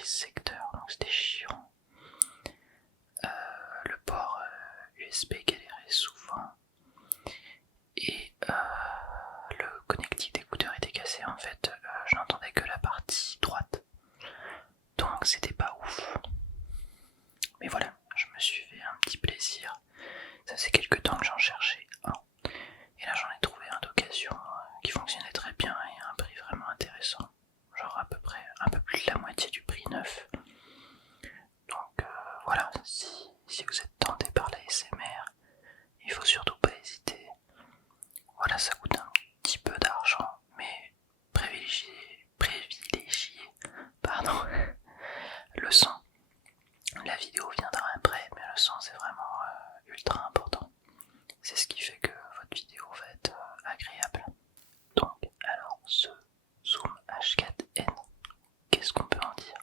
prise secteur, donc c'était chiant. Le port USB galérait souvent. Et le connectique d'écouteur était cassé en fait, je n'entendais que la partie droite. Donc c'était pas ouf. Mais voilà, je me suis fait un petit plaisir. Ça faisait quelques temps que j'en cherchais un. Et là j'en ai trouvé un d'occasion qui fonctionnait très bien et à un prix vraiment intéressant. Genre à peu près un peu plus de la moitié du prix neuf. Donc voilà, si vous êtes tenté par la SMR, il faut surtout pas hésiter. Voilà, ça coûte un petit peu d'argent, mais privilégiez pardon, le son. La vidéo viendra après, mais le son c'est vraiment ultra important. C'est ce qui fait que votre vidéo va être agréable. Donc, alors ce Zoom H4n, qu'est-ce qu'on peut en dire?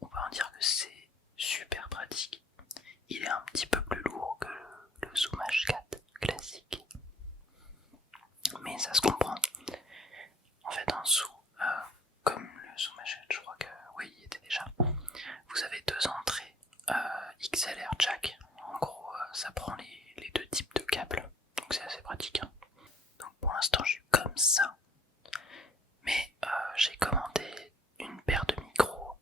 On peut en dire que c'est super pratique. Il est un petit peu plus lourd que le Zoom H4 classique, mais ça se comprend. En fait, en dessous, comme le Zoom H4, je crois que oui, il y était déjà. Vous avez deux entrées XLR jack. En gros, ça prend les deux types de câbles, donc c'est assez pratique. Donc pour l'instant, je suis comme ça. Mais j'ai commandé une paire de micros,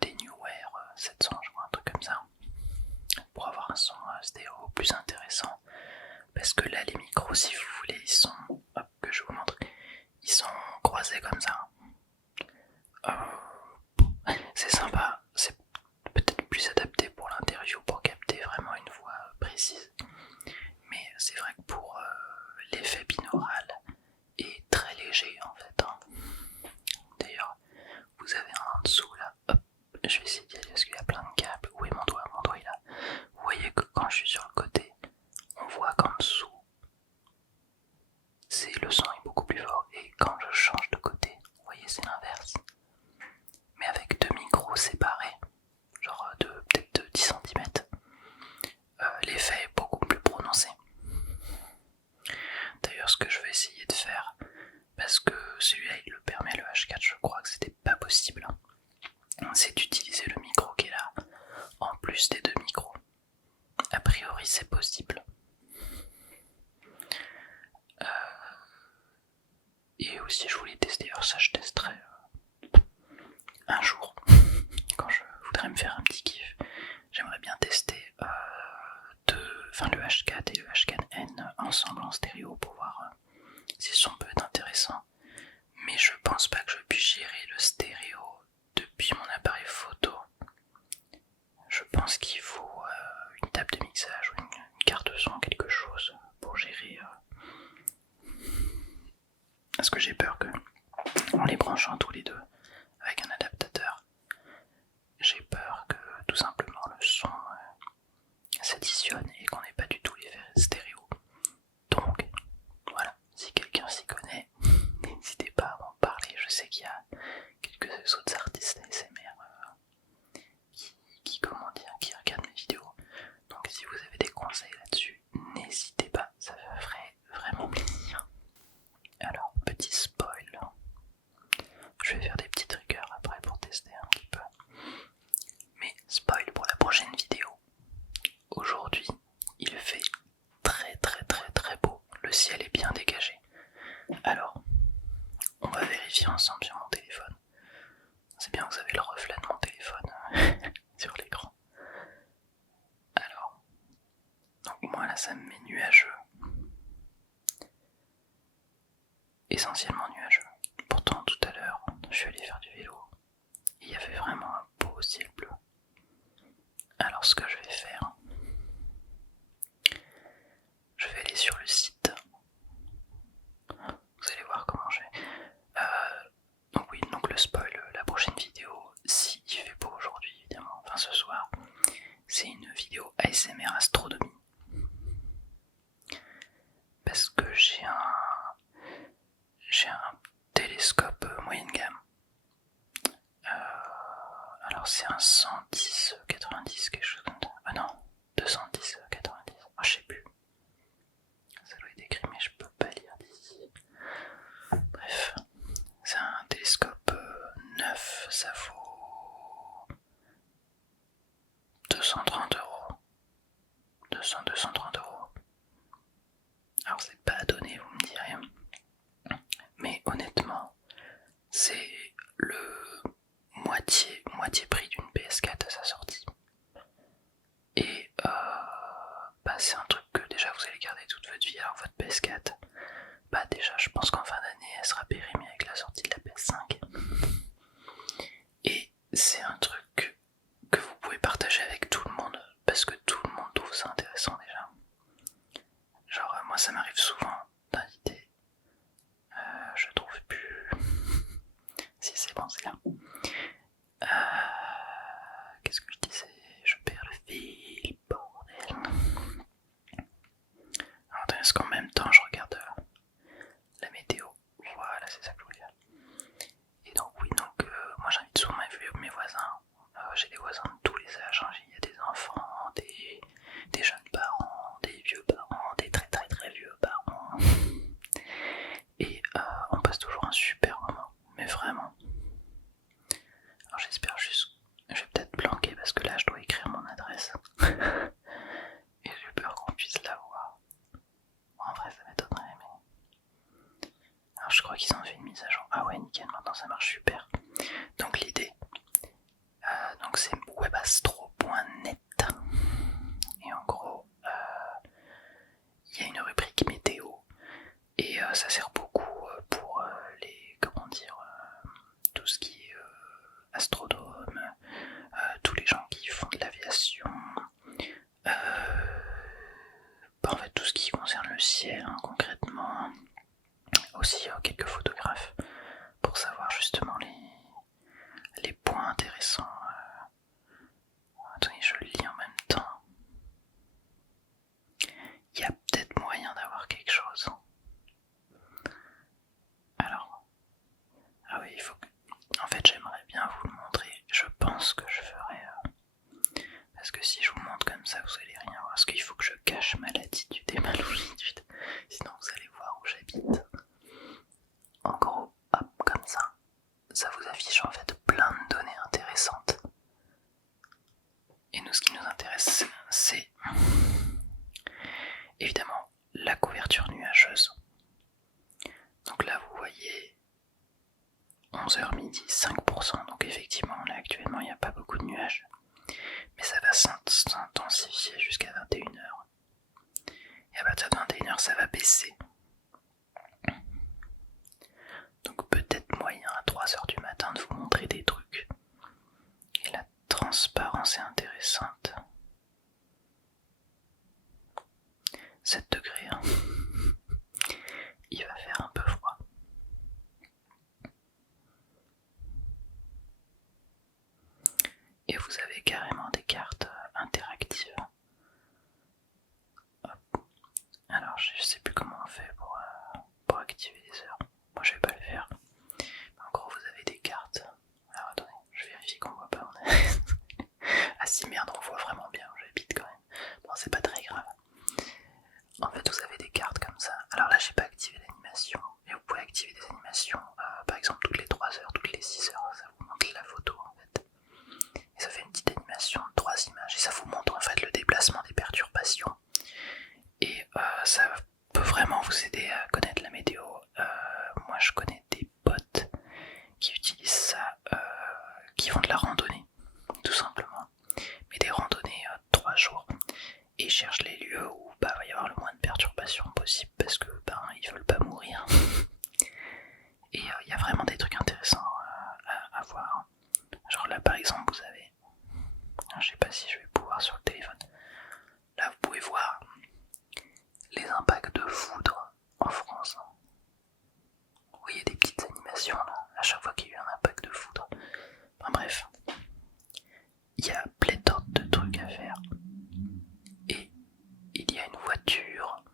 des Newear 700, je crois, un truc comme ça, pour avoir un son stéréo plus intéressant. Parce que là, les micros, si vous voulez, ils sont, hop, que je vous montre, ils sont croisés comme ça. C'est sympa, c'est peut-être plus adapté pour l'interview, pour capter vraiment une voix précise. Mais c'est vrai que pour l'effet binaural est très léger en fait. D'ailleurs, vous avez un en dessous là, hop, je vais essayer d'y aller parce qu'il y a plein de câbles. Où est mon doigt? Mon doigt est là. Vous voyez que quand je suis sur le côté, on voit qu'en dessous, le son est beaucoup plus fort. Et quand je change de côté, vous voyez, c'est l'inverse. Mais avec deux micros séparés, genre de peut-être 10 cm, l'effet est beaucoup plus prononcé. D'ailleurs, ce que je vais essayer de faire, parce que celui-là il le permet, le H4, je crois que c'était pas possible, c'est d'utiliser le micro qui est là, en plus des deux micros. A priori, c'est possible. Et aussi, je voulais tester, alors ça, je testerai un jour, quand je voudrais me faire un petit kiff. J'aimerais bien tester le H4 et le H4n ensemble en stéréo pour voir si le son peut être intéressant. Mais je pense pas que je puisse gérer le stéréo depuis mon appareil photo. Je pense qu'il faut une table de mixage ou une carte son, quelque chose pour gérer. Parce que j'ai peur que, en les branchant tous les deux avec un adaptateur, j'ai peur que tout simplement le son s'additionne et qu'on n'ait pas du tout l'effet stéréo. Donc voilà, si quelqu'un s'y connaît, n'hésitez pas à m'en parler. Je sais qu'il y a quelques autres artistes ASMR qui regardent mes vidéos. Donc si vous avez des conseils là-dessus, n'hésitez pas, ça me ferait vraiment plaisir. Alors, petit spoil, je vais faire des petits triggers après pour tester un petit peu. Mais spoil pour la prochaine vidéo. Aujourd'hui, il fait très beau, le ciel est bien dégagé. Alors, on va vérifier ensemble sur mon téléphone. C'est bien, vous avez le reflet de mon téléphone sur l'écran. Alors, donc moi là ça me met nuageux. Essentiellement nuageux. Pourtant tout à l'heure, je suis allé faire du vélo. Et il y avait vraiment un beau ciel bleu. Alors ce que je vais faire, je vais aller sur le site. Vous allez voir comment je vais. Donc oui, donc le spoil, la prochaine vidéo, si il fait beau aujourd'hui évidemment, enfin ce soir, c'est une vidéo ASMR astronomie. Parce que j'ai un télescope moyenne gamme. Alors c'est un 110, 90, quelque chose comme ça. Ah non, 210, 90, oh, je sais plus. Ça doit être écrit mais je peux pas lire d'ici. Bref, c'est un télescope neuf, ça vaut le moitié prix d'une PS4 à sa sortie. Et c'est un truc que déjà vous allez garder toute votre vie. Alors votre PS4, déjà je pense qu'en fin d'année elle sera périmée avec la sortie de la PS5. Et c'est un truc que vous pouvez partager avec tout le monde, parce que tout le monde trouve ça intéressant déjà. Genre moi ça m'arrive souvent d'inviter, je trouve plus... si c'est bon c'est là. Qu'est-ce que je disais? Je perds le fil, bordel. Alors est-ce qu'en même temps je regarde la météo? Voilà, c'est ça que je voulais dire. Et donc oui, moi j'invite souvent mes voisins. J'ai des voisins de tous les âges, hein. Il y a des enfants, des jeunes parents, des vieux parents, des très très très vieux parents. Et on passe toujours un super moment, mais vraiment. Alors j'espère juste, je vais peut-être planquer parce que là je dois écrire mon adresse. Et j'ai peur qu'on puisse la voir. Bon, en vrai ça m'étonnerait, mais... Alors je crois qu'ils ont fait une mise à jour. Ah ouais, nickel, maintenant ça marche super. Donc l'idée, c'est webastro.net. Et en gros, il y a une rubrique météo. Et ça sert beaucoup pour tout ce qui est astrodrome, tous les gens qui font de l'aviation, en fait tout ce qui concerne le ciel, hein, concrètement. Aussi quelques photographes pour savoir justement les points intéressants. Attendez, je lis en même temps. Il y a peut-être moyen d'avoir quelque chose. Alors, ah oui, il faut que... En fait, j'aimerais bien vous le montrer. Je pense que je ferai... Parce que si je vous montre comme ça, vous allez rien voir. Parce qu'il faut que je cache ma latitude et ma longitude. Sinon, vous allez voir où j'habite. En gros, hop, comme ça. Ça vous affiche en fait plein de données intéressantes. Et nous, ce qui nous intéresse, c'est évidemment la couverture nuageuse. Donc là, vous voyez 11h midi, 5%. Donc effectivement, là actuellement, il n'y a pas beaucoup de nuages. Mais ça va s'intensifier jusqu'à 21h. Et à partir de 21h, ça va baisser. Donc peut-être moyen à 3h du matin de vous montrer des trucs. Et la transparence est intéressante. 7 degrés, hein. Il va faire un peu froid. Et vous avez carrément des cartes interactives. Hop. Alors je sais plus comment on fait pour activer les heures. Moi je vais pas le faire. En gros vous avez des cartes. Alors attendez, je vérifie qu'on voit pas. Ah si merde, on voit vraiment bien où j'habite quand même. Bon c'est pas très grave. En fait vous avez des cartes comme ça. Alors là j'ai pas activé l'animation. Mais vous pouvez activer des animations. Par exemple toutes les 3 heures, toutes les 6 heures. Ça vous montre la photo en fait. Et ça fait une petite animation de 3 images. Et ça vous montre en fait le déplacement des perturbations. Et ça peut vraiment vous aider à connaître la météo. Moi je connais des potes qui utilisent ça, qui font de la randonnée, tout simplement. Mais des randonnées 3 jours. Et cherchent les lieux où va y avoir le moins de perturbations possible parce que ils veulent pas mourir. Et il y a vraiment des trucs intéressants à voir. Genre là par exemple vous avez, je sais pas si je vais pouvoir sur le téléphone. Là vous pouvez voir les impacts de foudre en France. Vous voyez des petites animations là, à chaque fois qu'il y a eu un impact de foudre. Enfin bref, il y a pléthore de trucs à faire. Et il y a une voiture.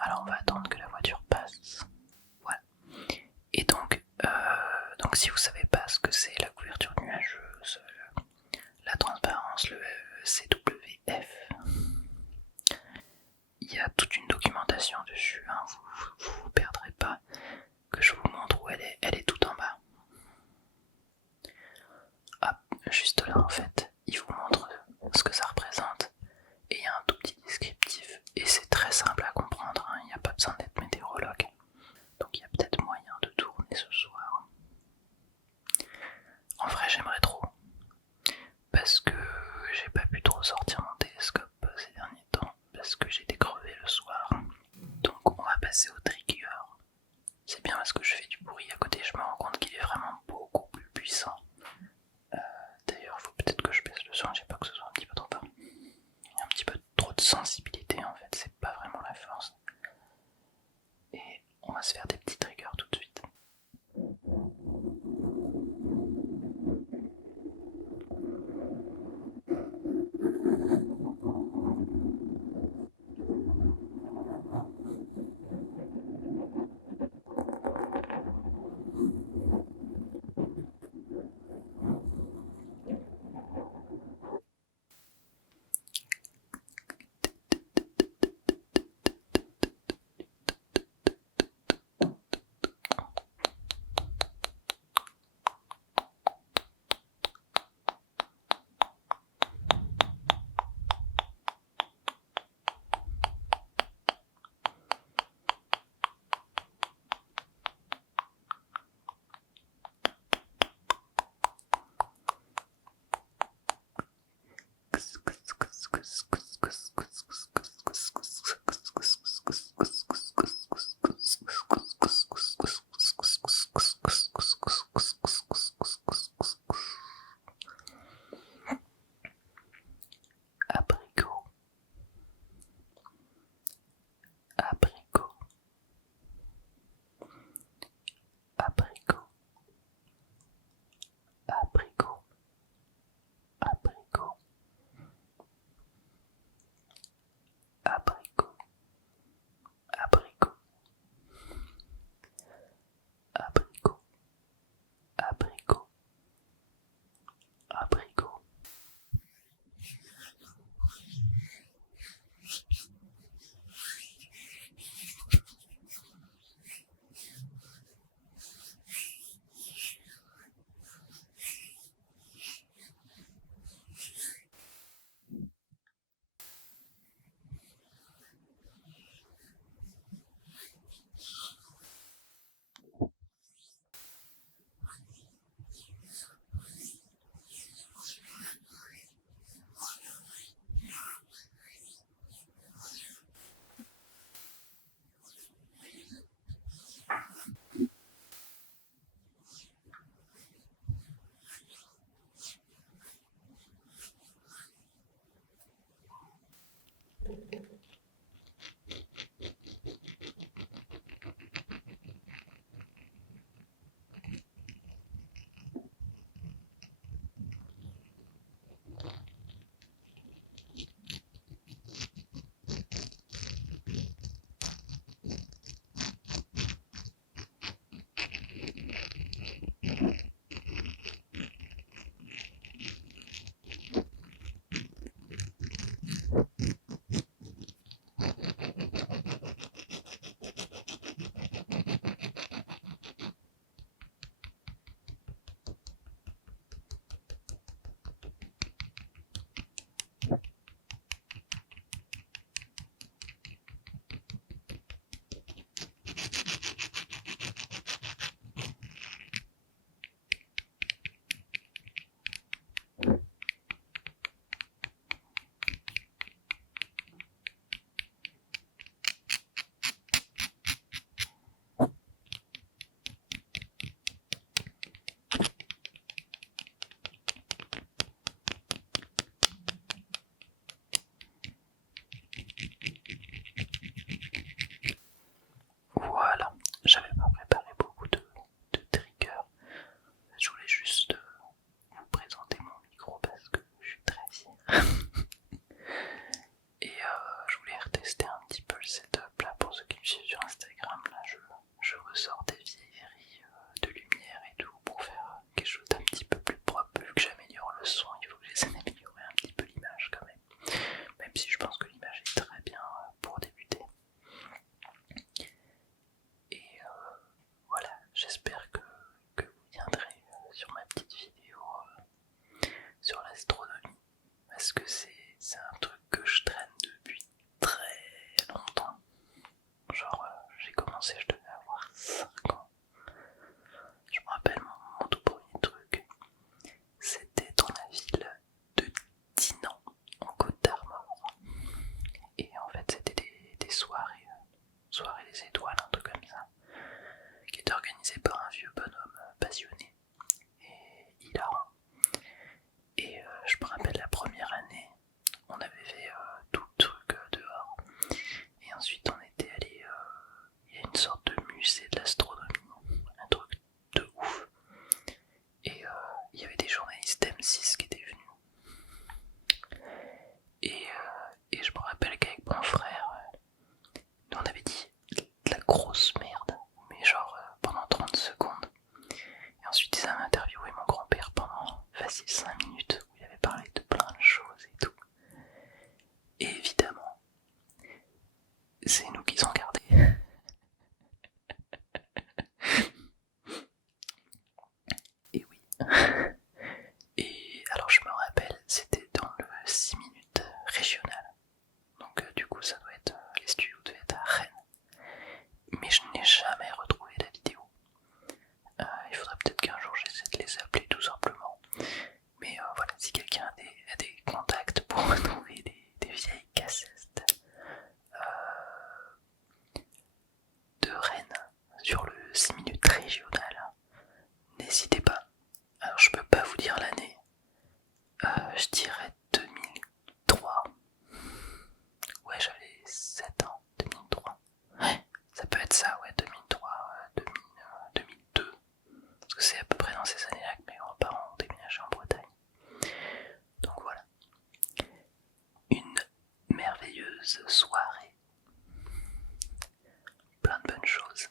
Alors on va attendre que la voiture passe. Voilà. Et donc si vous savez pas ce que c'est la couverture nuageuse, la transparence, le CWF, il y a toute une documentation dessus, hein. Vous perdrez pas, que je vous montre où elle est tout en bas. Hop, juste là en fait, il vous montre ce que ça représente, et il y a un tout petit descriptif, et c'est très simple à comprendre, hein. Il n'y a pas besoin d'être météorologue. Donc il y a peut-être moyen de tourner ce soir. ces 5 minutes où il avait parlé de plein de choses et tout. Et évidemment, c'est nous qui ont gardé. Et oui. Et alors je me rappelle, c'était dans le 6 minutes régional. Donc du coup ça doit être, les studios devaient être à Rennes. Mais je n'ai jamais retrouvé la vidéo. Il faudrait peut-être qu'un jour j'essaie de les appeler tout simplement. Mais voilà, si quelqu'un a des contacts pour retrouver des vieilles cassettes de Rennes sur le 6 minutes régional, n'hésitez pas. Alors je peux pas vous dire l'année, je dirais 2003. Ouais, j'avais 7 ans, 2003. Ouais, ça peut être ça, ouais, 2003, 2002. Parce que c'est à peu près dans ces années-là que mes grands-parents ont déménagé en Bretagne. Donc voilà. Une merveilleuse soirée. Plein de bonnes choses.